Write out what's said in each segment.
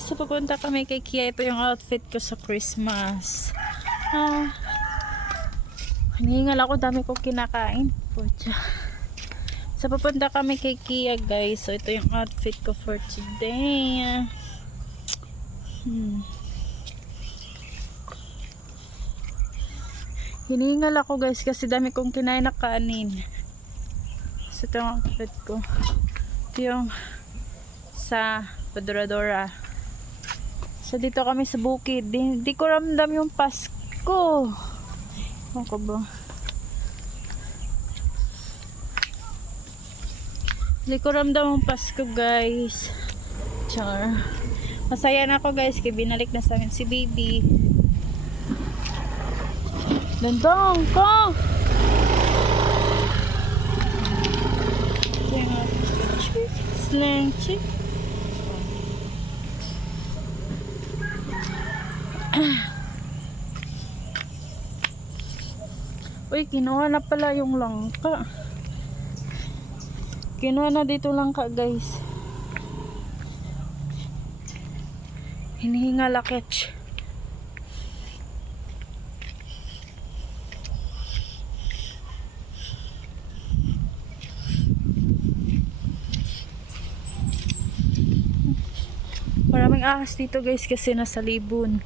So pupunta kami kay Kia. Ito yung outfit ko sa Christmas. Hinihingal ako, dami ko kinakain. Pucha. So pupunta kami kay Kia guys. So ito yung outfit ko for today. Hinihingal ako guys kasi dami kong kinain na kanin. So ito yung outfit ko. Ito yung sa Padoradora. So dito kami sa bukid. Di ko ramdam yung Pasko. Ano ba? Di ko ramdam yung Pasko guys. Char. Masaya na ako guys kaya binalik na sa amin si baby. Dandang ka! Slang chick. Uy, kinuha na pala yung langka. Kinuha na dito langka guys. Hinihinga lakech. Maraming ahas dito guys kasi nasa libon.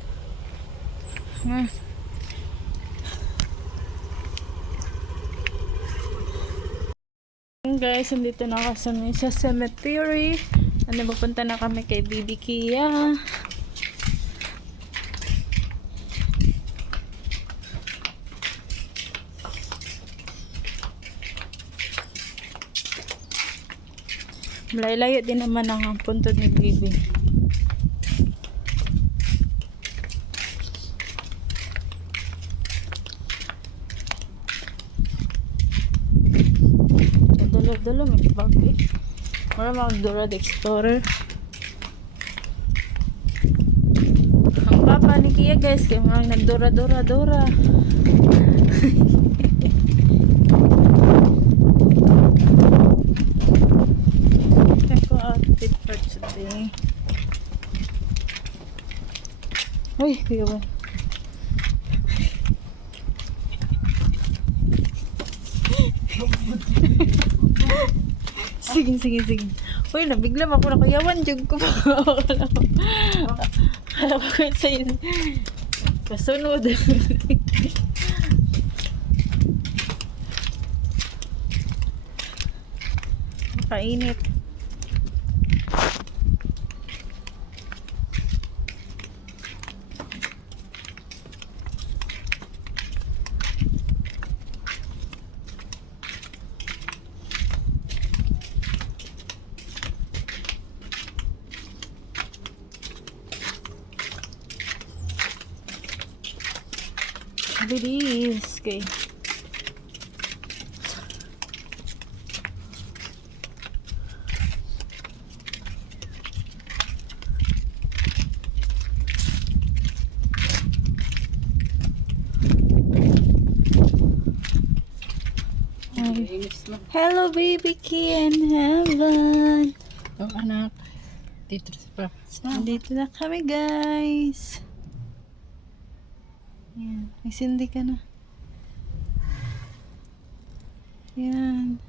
Guys, nandito na kami sa cemetery. Pupunta na kami kay Bibi Kia. Malayo din naman ang punto ni Bibi. Dalo may bagay. Wala mga Dora the Explorer. Ang papa ni Kia guys, kaya mga nagdora-dora-dora. Eko outfit for today. Uy, kuya ba? Sige. Uy, nabiglam ako na kuyawan. Jug ko pa. Kala ko kayo sa'yo. Kasunod. Makainit. Bilis. Okay. Hello baby Kia in heaven. Oh anak, dito pa. Dito na kami guys. Yan, nagsindi ka na. Yan.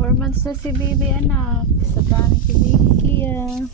Four months na si baby anak. Sa panig si baby Kia.